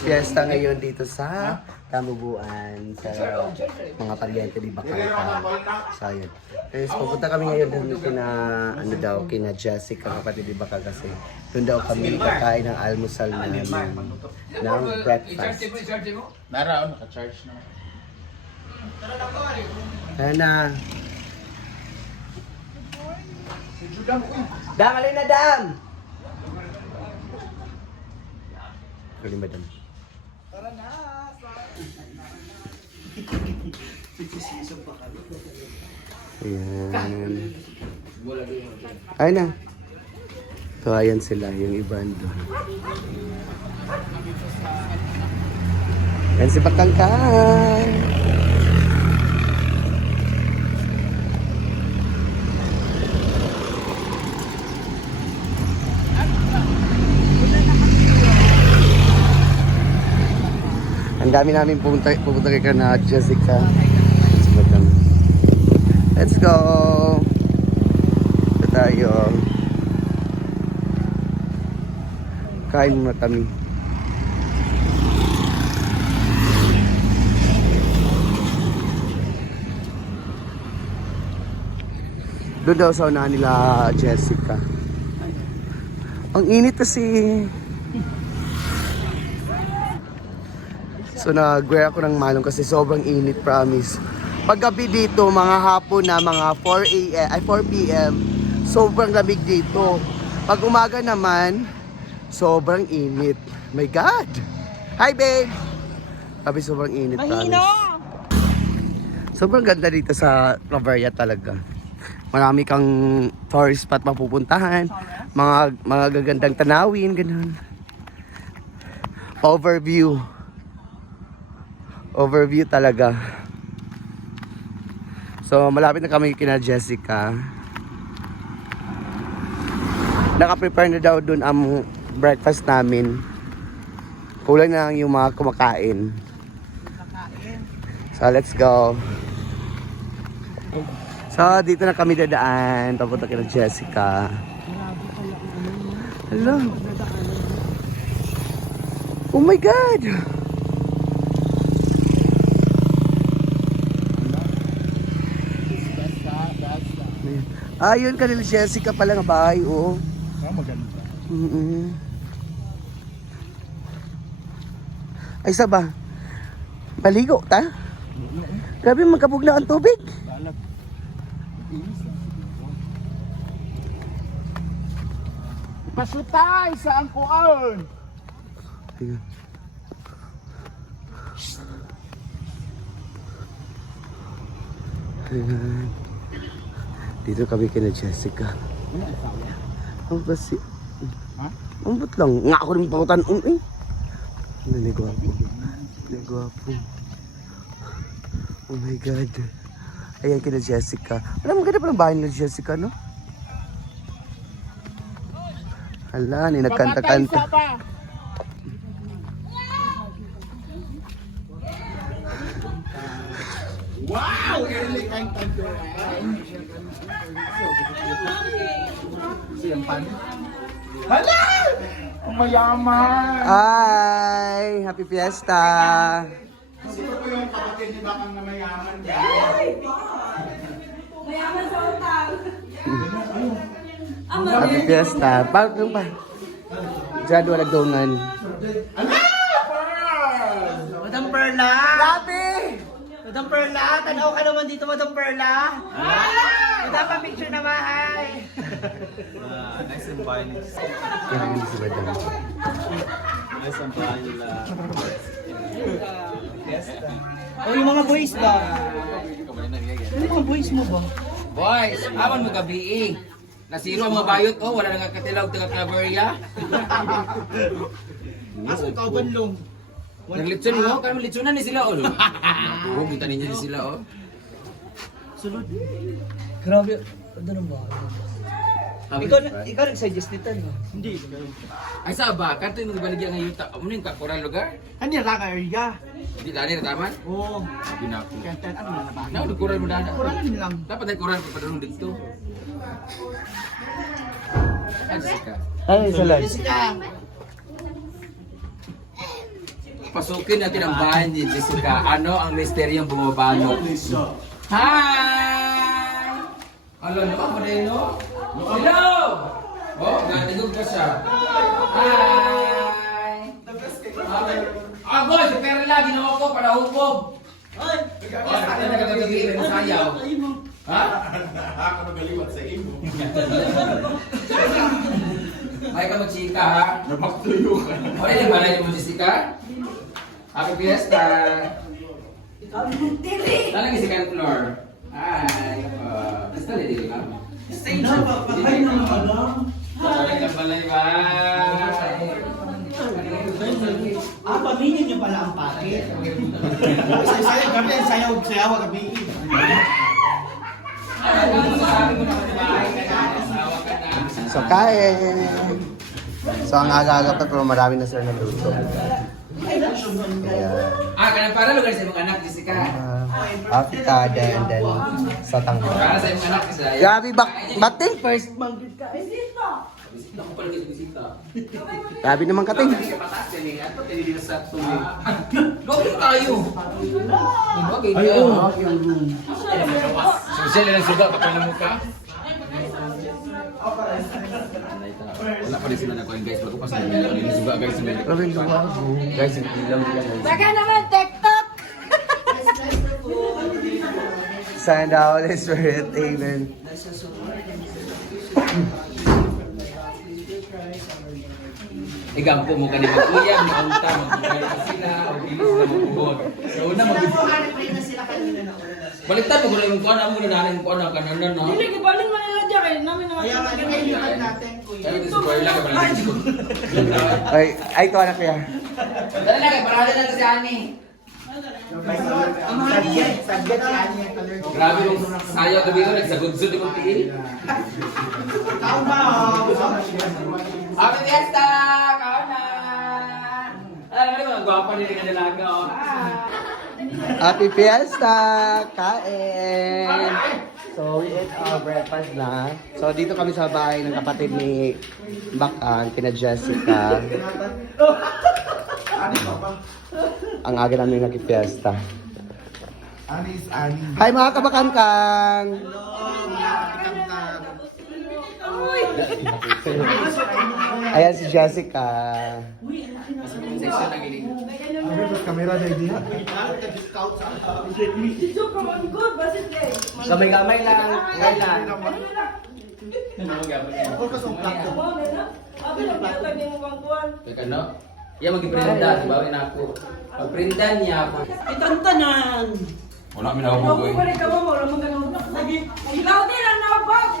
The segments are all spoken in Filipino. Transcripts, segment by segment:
Fiesta ngayon dito sa Tambubuan sa mga paryente di Bacalca. So ayun. Tapos pupunta kami ngayon doon kina Jessica kapatid di Bacalca kasi doon daw kami kakain ng almusal namin ng breakfast. Nara, naka-charge na. Ayan na. Dam, alin na Dam! Galing madam. Tara na! Ayan. Ayun na. So ayan sila, yung iba doon. Ayan si Bacalcan. Ang dami namin pupunta kay na Jessica. Let's go! Ito tayo. Kain muna kami. Doon daw sa unahan nila Jessica. Ang init kasi. So nag-wear ako ng malong kasi sobrang init, promise. Paggabi dito, mga hapon na mga 4 p.m, sobrang lamig dito. Pag umaga naman, sobrang init. My God! Hi, babe! Sabi sobrang init, promise. Sobrang ganda dito sa Claveria talaga. Marami kang tourist spot mapupuntahan. Mga gagandang tanawin, ganun. Overview talaga. So malapit na kami kina Jessica. Naka-prepare na daw dun ang breakfast namin. Kulang na lang yung mga kumakain. So let's go. So dito na kami dadaan. Papunta kina Jessica. Hello. Oh my God. Ayun kanila Jessica pala nga bahay, oh. Ah, maganda. Ay saba. Maligo ta? Grabe magkabugna ang tubig. Balag. Pasutay sa angkuan. Tingnan. Ayan. Dito kami kina Jessica. Ang basi. Ha? Ang but lang. Nga ako rin pangutan. Nanigwapo. Nanigwapo. Oh my God. Ayan kina Jessica. Alam mo ganda pa ng bahay nila Jessica, no? Hala, ni nagkanta-kanta. Wow! Early kind of siyang pan. Hala! Ang mayaman! Hi! Happy Fiesta! Sino po yung kapatid ni Bakang na mayaman? Mayaman sa utang. Happy Fiesta! Parang yung pa. Diyan wala dongan. Ala! Madam Perla! Grabe! Madam Perla! Tanaw ka naman dito, Madam Perla! Madam pa picture na bahay! Nice and fine. Kaya si Madam. Nice and fine nila. O yung mga boys ba? Ano yung mga boys mo ba? Boys, aman mo gabi eh. Nasiro ang mga bayot, oh, wala nang katilaw taga Claveria. Asan ka banlong? Naglitson mo, kaya litsunan ni sila, oh. Oh, kita ninyo ni sila, oh. Sunod. Grabe. Ano na ba? Ikaw nag-suggest nito, no? Hindi. Ay sa ba, kanto yung baligyan ng yuta. Ano yung kakuran lugar? Kanya lang area. Hindi dali na taman? Oo. Sabi na ako. Kaya ano na ba? Na, nagkuran mo dana. Kurangan lang. Dapat ay kuran pa padulong dito. Ay, Jessica. Ay, salam. Jessica! pasukin natin ang bahay ni Jessica. Ano ang misteryong bumabalot? Hi! Hello, no? Moreno? Hello! Oh, gatigog ka siya. Hi! Ah, boy, si Perla, ginawa ko para hukob. Oh, ano na kagabi ng sayaw? Ha? Ako nagaliwat sa imo. May ka mag-chika, ha? Napaktuyo ka. O, yung balay mo, Jessica? Happy Fiesta! Talang yung second floor. Hi! Basta na din, ma'am. Stay na pa. Ay, naman. Balay ka balay, bye! Pamilya niyo pala ang pakit. Sayaw gabi, sayaw gabi. Ano sasabi mo naman, bahay ka na, asawa ka na. So, kain. So, ang aga-aga pa, pero marami na sila naluto. Ayan. Kanang para lugar sa imong anak, Jessica. Afritada and then sa tanghal. Para sa imong anak, Jessica. Grabe, bating first month. Bisita ko pala dito, bisita. Grabe naman kating. Pataas yan eh. Ano tayo dito sa tubig? Login tayo. Login tayo. Social na ng suga, kapal na mukha. Wala pa rin sila na coin guys. Bago pa sa mga suga guys. Grabe yung gawa ko. Guys, hindi lang guys. Saka naman, TikTok! Sana all is worth amen. Igampo mo ka ni Maguyang, ni Anta, magkukaya ka sila, o hindi sila magbuhod. Sa una, baliktad mo kung yung kuwan, ang muna nanin kuwan ang kananan, no? Hindi, kibalin mo nila dyan kayo namin naman. Kaya nga nilipat natin, kuya. Sabi ko si Perla, kapalang ko. Ay, ito anak kaya. Dali na kayo, parada na si Ani. Saglit si Ani ang color. Grabe yung sayaw gabi ko, nagsagudsod yung tiil. Tao ba? Happy Fiesta! Kaon na! Alam mo, ang gwapa nila ka dalaga, oh. Happy Fiesta! Kain! So, we ate our breakfast na. So, dito kami sa bahay ng kapatid ni Bakan, kina Jessica. Ang aga namin nag-fiesta. Anis, Ani. Hi mga kabakangkang! Ayan si Jessica. Kamera na idea. Gamay-gamay lang. Teka, no? Iya mag-printa, bawin ako. Pag-printan niya ako. Itantanan! Wala mi na ako, boy. Balik ka mo, wala mong ganun. Ikaw din ang nakabag!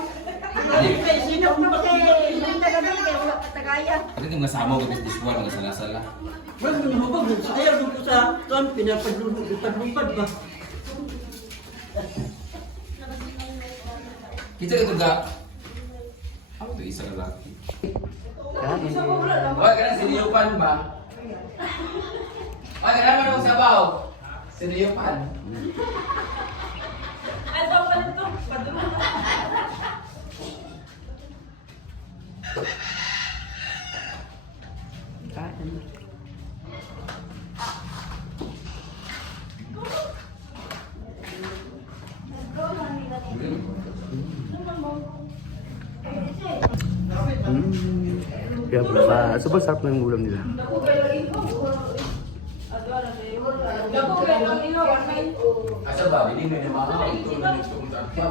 Sino mo kasi, hindi tagabi kayo, wala katagaya. Pati itong kasama ko, bis disbuan, mga sala-sala. Wala mo naman ba? Ayaw mo po sa tuwan, pinapaglupad ba? Kita ito ga. Ako ito isa lalaki. Wag ka na, siniyupan ba? Wag ka naman akong sabaw. Siniyupan. Ito pa nito, paduman. Kaya pala, sobrang sarap ng ulam nila. Asa ba? Hindi mo yung mga ito na nito kung saan ka.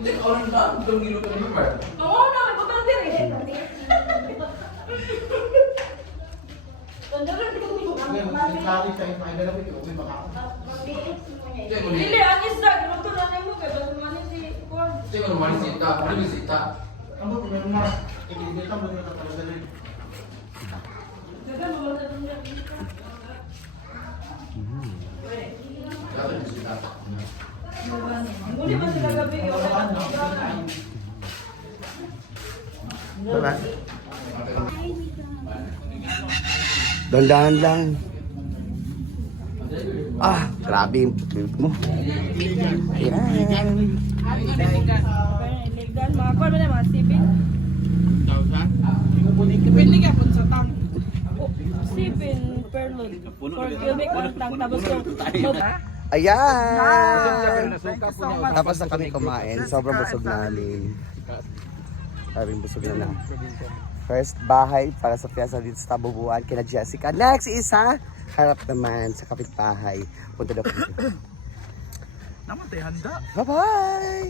Hindi ka oran na. Ito ang gilo ka naman. Oo na, may pagkakang din eh. Dili, ang isda, ginuto na na mo, kaya ba't man si Juan? Ito yung naman sita. Ano yung sita? Gagan, mawala doon na. Ito yung sita. Muli ba sila gabi? Diba? Dandahan lang. Ah, grabe yung trip mo. Ayan. Legal, mga kwan mo na, mga sipin. Depende ka po sa tang. Sipin, perlon. Ayan! Tapos na kami kumain. Sobrang busog namin. Sabi busog na lang. First bahay para sa Piazza dito sa Tabubuan kina Jessica. Next isa, harap naman sa kapitbahay. Punta na po dito. Naman tayo handa. Bye-bye!